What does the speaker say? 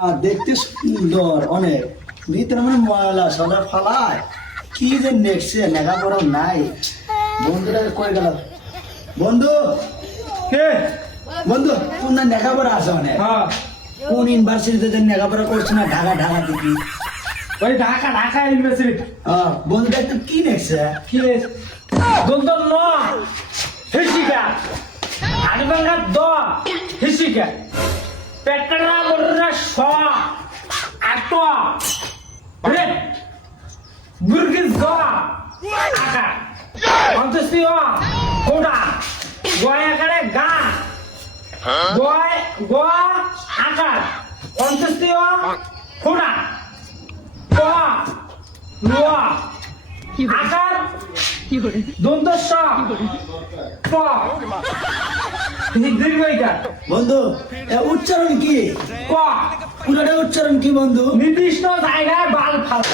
দেখতে সুন্দর অনেক, ভিতরে মানে ময়লা সদা ফালায় কি যে নেকছে লেখাপড়া নাই। বন্ধুরা কই গেল? বন্ধু কে? বন্ধু তোর না লেখাপড়া আছে অনেক, হ্যাঁ কোন ইউনিভার্সিটিতে যে লেখাপড়া করছে না? ঢাকা ঢাকা দিবি। ওই ঢাকা ইউনিভার্সিটি। বন্ধুটা একটু কি নেকছে? কি রে? দন্তন ন হিসিকা আনবাঙ্গা দ হিসিকা পেটরা বড়রা স আট রে বুর্গি জ আকা অন্তস্তিও কোডা গয়াকারে গা গয় গ আকার অন্তস্তিও কোডা ক লুয়া আকার দন্তস্ব প দীর্ঘইকার বন্ধু উচ্চারণ কি? ক পুরোটা উচ্চারণ কি বন্ধু? নির্দিষ্ট জায়গায় বাল ফালা